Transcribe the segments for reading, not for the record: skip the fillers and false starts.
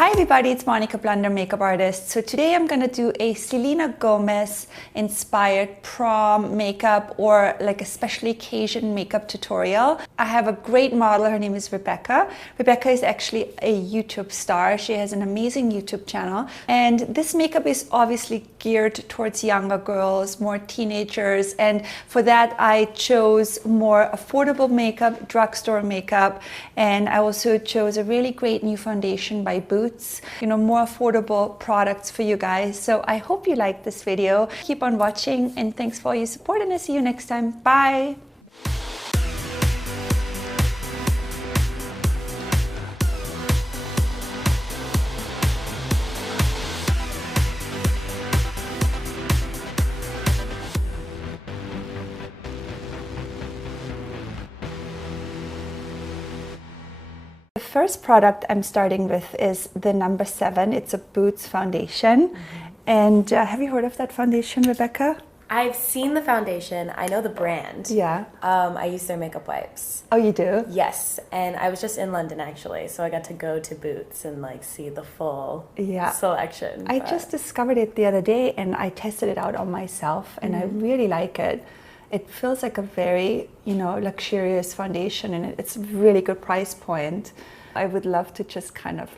Hi everybody, it's Monica Blunder, makeup artist. So today I'm gonna do a Selena Gomez inspired prom makeup or like a special occasion makeup tutorial. I have a great model, her name is Rebecca. Rebecca is actually a YouTube star. She has an amazing YouTube channel. And this makeup is obviously geared towards younger girls, more teenagers. And for that, I chose more affordable makeup, drugstore makeup. And I also chose a really great new foundation by Boots, more affordable products for you guys. So I hope you like this video. Keep on watching and thanks for all your support, and I'll see you next time. Bye. The first product I'm starting with is the number 7. It's a Boots foundation. And have you heard of that foundation, Rebecca? I've seen the foundation. I know the brand. Yeah. I use their makeup wipes. Oh, you do? Yes. And I was just in London actually, so I got to go to Boots and see the full selection. I just discovered it the other day and I tested it out on myself and I really like it. It feels like a very, luxurious foundation, and it's a really good price point. I would love to just kind of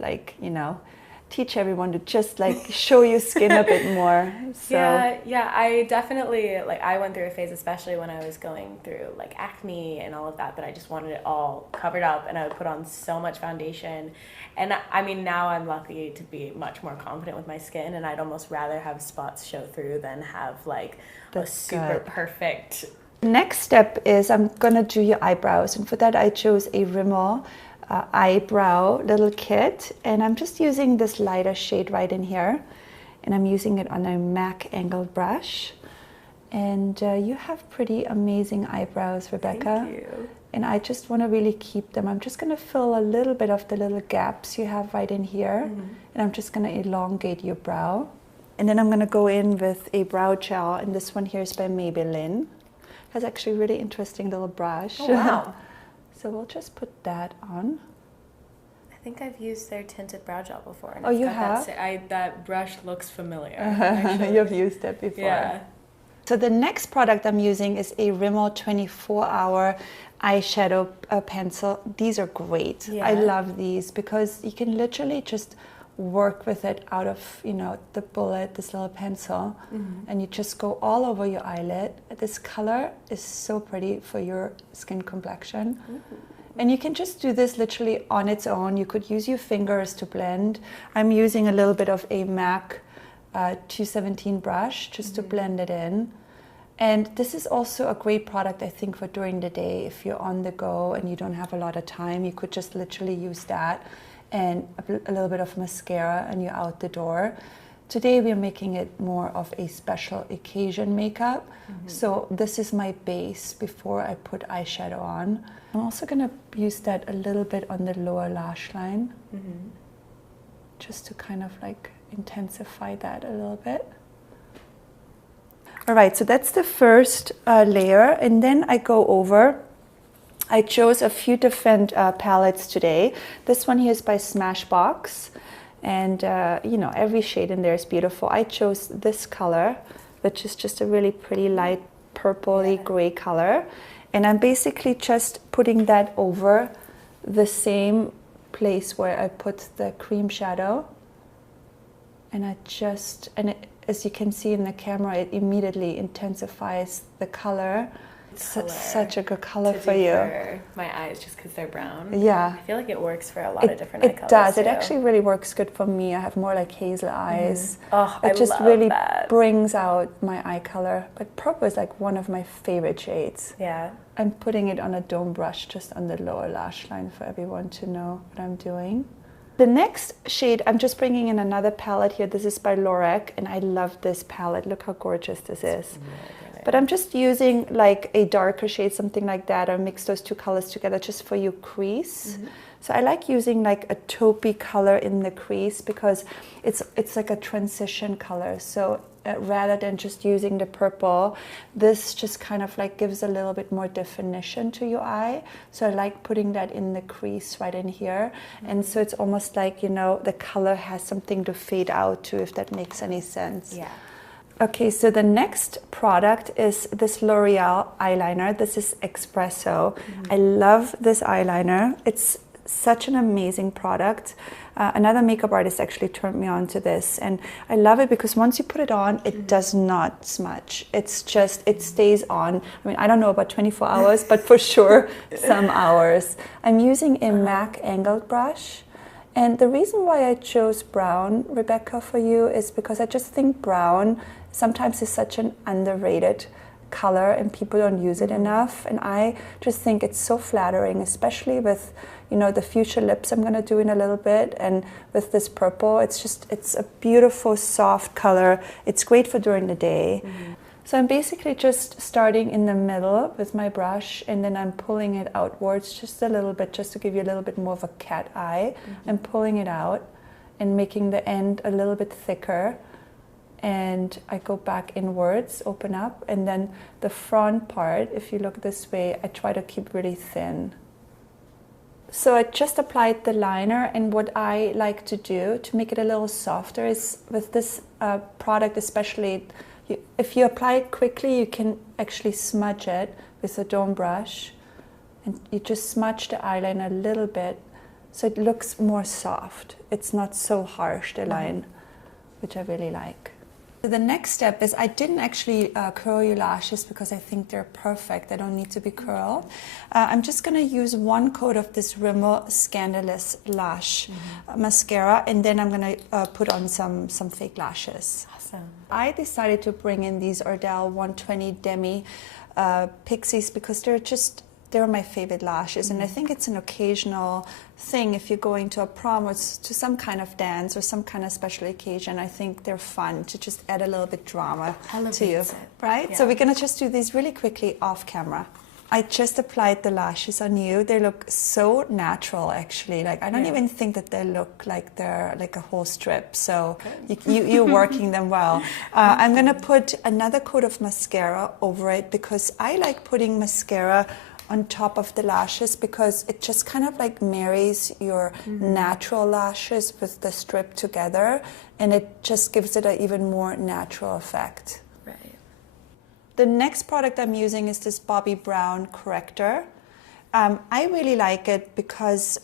teach everyone to just show your skin a bit more. So. Yeah, I definitely, I went through a phase, especially when I was going through acne and all of that I just wanted it all covered up, and I would put on so much foundation. And I mean, now I'm lucky to be much more confident with my skin, and I'd almost rather have spots show through than have a super perfect. Next step is I'm gonna do your eyebrows, and for that I chose a Rimmel eyebrow little kit, and I'm just using this lighter shade right in here, and I'm using it on a MAC angled brush. And you have pretty amazing eyebrows, Rebecca. Thank you. And I just want to really keep them. I'm just going to fill a little bit of the little gaps you have right in here, and I'm just going to elongate your brow. And then I'm going to go in with a brow gel, and this one here is by Maybelline. It has actually a really interesting little brush. Oh, wow. So we'll just put that on. I think I've used their tinted brow gel before. And oh, you have? That brush looks familiar. You've used it before. Yeah. So the next product I'm using is a Rimmel 24-hour eyeshadow pencil. These are great. Yeah. I love these because you can literally just work with it out of, the bullet, this little pencil, and you just go all over your eyelid. This color is so pretty for your skin complexion. And you can just do this literally on its own. You could use your fingers to blend. I'm using a little bit of a MAC 217 brush just to blend it in. And this is also a great product, I think, for during the day. If you're on the go and you don't have a lot of time, you could just literally use that and a little bit of mascara and you're out the door. Today we're making it more of a special occasion makeup. So this is my base before I put eyeshadow on. I'm also gonna use that a little bit on the lower lash line, just to kind of intensify that a little bit. All right, so that's the first layer, and then I go over. I chose a few different palettes today. This one here is by Smashbox, and every shade in there is beautiful. I chose this color, which is just a really pretty light purpley gray color, and I'm basically just putting that over the same place where I put the cream shadow. And as you can see in the camera, it immediately intensifies the color. It's such a good color for you. For my eyes, just because they're brown. Yeah. I feel like it works for a lot of different eye colors. It does. Too. It actually really works good for me. I have more hazel eyes. Oh, it just love really that. brings out my eye color. But purple is one of my favorite shades. Yeah. I'm putting it on a dome brush just on the lower lash line for everyone to know what I'm doing. The next shade, I'm just bringing in another palette here. This is by Lorac, and I love this palette. Look how gorgeous this is. But I'm just using a darker shade, something like that, or mix those two colors together just for your crease. So I like using a taupey color in the crease because it's like a transition color. So rather than just using the purple. This just kind of like gives a little bit more definition to your eye. So I like putting that in the crease right in here. And so it's almost like, you know, the color has something to fade out to, if that makes any sense. Yeah. Okay, so the next product is this L'Oreal eyeliner. This is Espresso. I love this eyeliner. It's such an amazing product. Another makeup artist actually turned me on to this, and I love it because once you put it on, it does not smudge. It's just, it stays on. I mean, I don't know about 24 hours, but for sure some hours. I'm using a MAC angled brush. And the reason why I chose brown, Rebecca, for you is because I just think brown sometimes is such an underrated color and people don't use it enough. And I just think it's so flattering, especially with, you know, the fuchsia lips I'm going to do in a little bit. And with this purple, it's a beautiful, soft color. It's great for during the day. So I'm basically just starting in the middle with my brush, and then I'm pulling it outwards just a little bit, just to give you a little bit more of a cat eye. I'm pulling it out and making the end a little bit thicker. And I go back inwards, open up, and then the front part, if you look this way, I try to keep really thin. So I just applied the liner, and what I like to do to make it a little softer is with this product especially, if you apply it quickly, you can actually smudge it with a dome brush, and you just smudge the eyeliner a little bit so it looks more soft. It's not so harsh, the line, which I really like. The next step is I didn't actually curl your lashes because I think they're perfect. They don't need to be curled. I'm just going to use one coat of this Rimmel Scandalous Lash mascara, and then I'm going to put on some fake lashes. Awesome. I decided to bring in these Ardell 120 Demi Pixies because they're my favorite lashes, and I think it's an occasional thing if you're going to a prom or to some kind of dance or some kind of special occasion. I think they're fun to just add a little bit drama to you, right? Yeah. So we're gonna just do these really quickly off camera. I just applied the lashes on you. They look so natural, actually. Like I don't even think that they look like they're like a whole strip. So you're working them well. I'm gonna put another coat of mascara over it because I like putting mascara on top of the lashes because it just kind of like marries your natural lashes with the strip together, and it just gives it an even more natural effect. Right. The next product I'm using is this Bobbi Brown corrector. I really like it because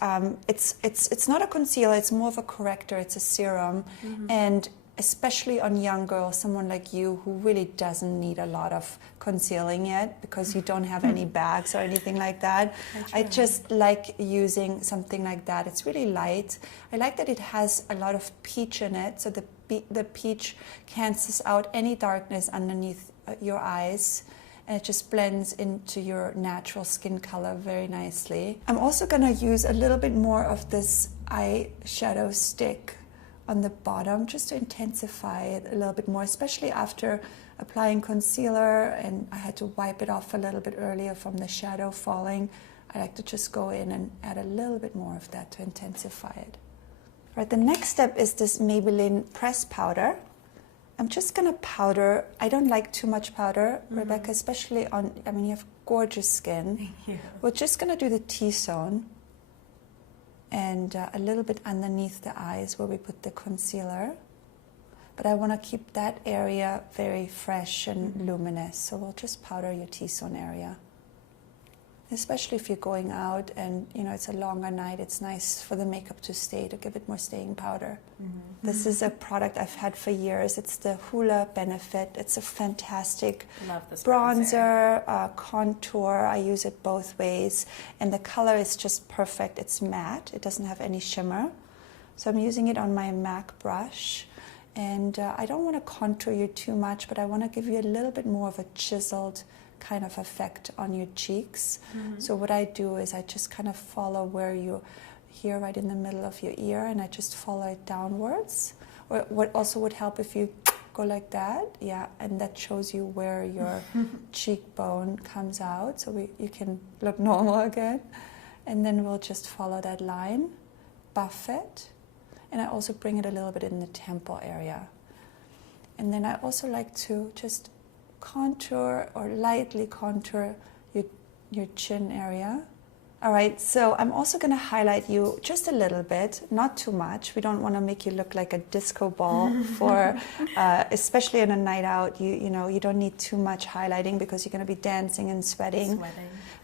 it's not a concealer, it's more of a corrector, it's a serum, and especially on young girls, someone like you who really doesn't need a lot of concealing yet because you don't have any bags or anything like that. I just like using something like that. It's really light. I like that it has a lot of peach in it, so the peach cancels out any darkness underneath your eyes, and it just blends into your natural skin color very nicely. I'm also gonna use a little bit more of this eyeshadow stick on the bottom just to intensify it a little bit more, especially after applying concealer and I had to wipe it off a little bit earlier from the shadow falling. I like to just go in and add a little bit more of that to intensify it. Right, the next step is this Maybelline press powder. I'm just gonna powder. I don't like too much powder, Rebecca, especially on, I mean, you have gorgeous skin. Thank you. We're just gonna do the T-zone and a little bit underneath the eyes where we put the concealer. But I want to keep that area very fresh and luminous, so we'll just powder your T-zone area. Especially if you're going out and, you know, it's a longer night, it's nice for the makeup to stay, to give it more staying powder. This is a product I've had for years. It's the Hoola Benefit. It's a fantastic bronzer, contour. I use it both ways. And the color is just perfect. It's matte. It doesn't have any shimmer. So I'm using it on my MAC brush. And I don't want to contour you too much, but I want to give you a little bit more of a chiseled kind of effect on your cheeks. So what I do is I just kind of follow where you here right in the middle of your ear, and I just follow it downwards. Or what also would help if you go like that, and that shows you where your cheekbone comes out, so you can look normal again. And then we'll just follow that line, buff it, and I also bring it a little bit in the temple area. And then I also like to just contour or lightly contour your chin area. All right, so I'm also going to highlight you just a little bit, not too much. We don't want to make you look like a disco ball for, especially on a night out. You know, you don't need too much highlighting because you're going to be dancing and sweating.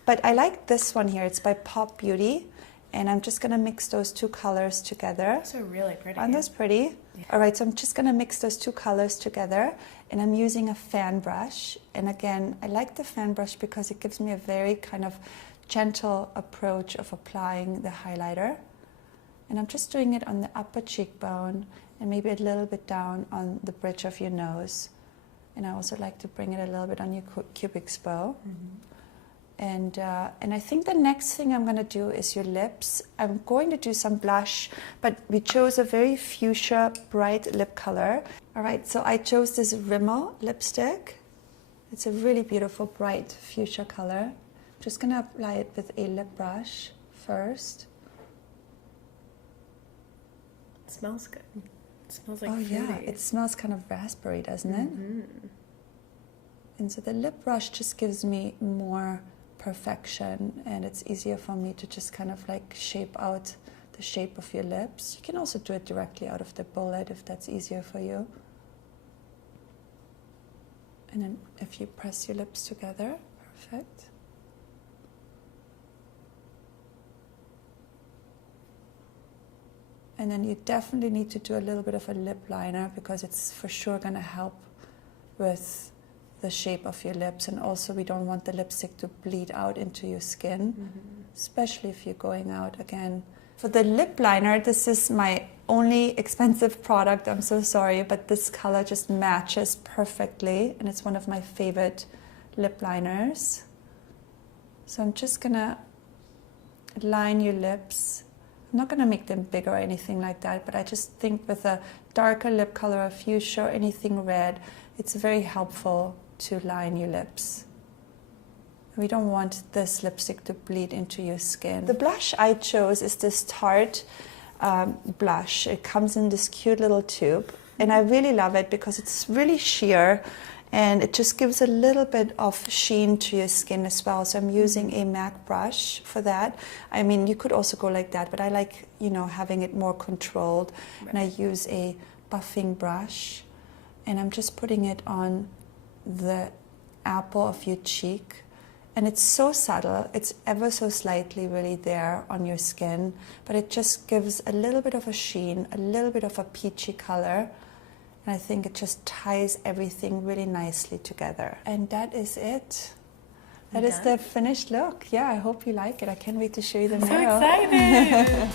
But I like this one here. It's by Pop Beauty, and I'm just going to mix those two colors together. Those are really pretty. Aren't those pretty? Yeah. All right, so I'm just going to mix those two colors together, and I'm using a fan brush. And again, I like the fan brush because it gives me a very kind of gentle approach of applying the highlighter. And I'm just doing it on the upper cheekbone and maybe a little bit down on the bridge of your nose. And I also like to bring it a little bit on your cupid's bow. And I think the next thing I'm going to do is your lips. I'm going to do some blush, but we chose a very fuchsia bright lip color. All right, so I chose this Rimmel lipstick. It's a really beautiful bright fuchsia color. Just going to apply it with a lip brush first. It smells good. It smells like fruity. Yeah, it smells kind of raspberry, doesn't it? And so the lip brush just gives me more perfection, and it's easier for me to just kind of like shape out the shape of your lips. You can also do it directly out of the bullet if that's easier for you. And then if you press your lips together, perfect. And then you definitely need to do a little bit of a lip liner because it's for sure going to help with the shape of your lips. And also we don't want the lipstick to bleed out into your skin, especially if you're going out again. For the lip liner, this is my only expensive product. I'm so sorry, but this color just matches perfectly. And it's one of my favorite lip liners. So I'm just going to line your lips. I'm not going to make them big or anything like that, but I just think with a darker lip color, a fuchsia or anything red, it's very helpful to line your lips. We don't want this lipstick to bleed into your skin. The blush I chose is this Tarte blush. It comes in this cute little tube, and I really love it because it's really sheer, and it just gives a little bit of sheen to your skin as well. So I'm using a MAC brush for that. I mean, you could also go like that, but I like, you know, having it more controlled. And I use a buffing brush, and I'm just putting it on the apple of your cheek. And it's so subtle, it's ever so slightly really there on your skin, but it just gives a little bit of a sheen, a little bit of a peachy color. And I think it just ties everything really nicely together. And that is it. That is the finished look. Yeah, I hope you like it. I can't wait to show you the mirror. I'm so excited.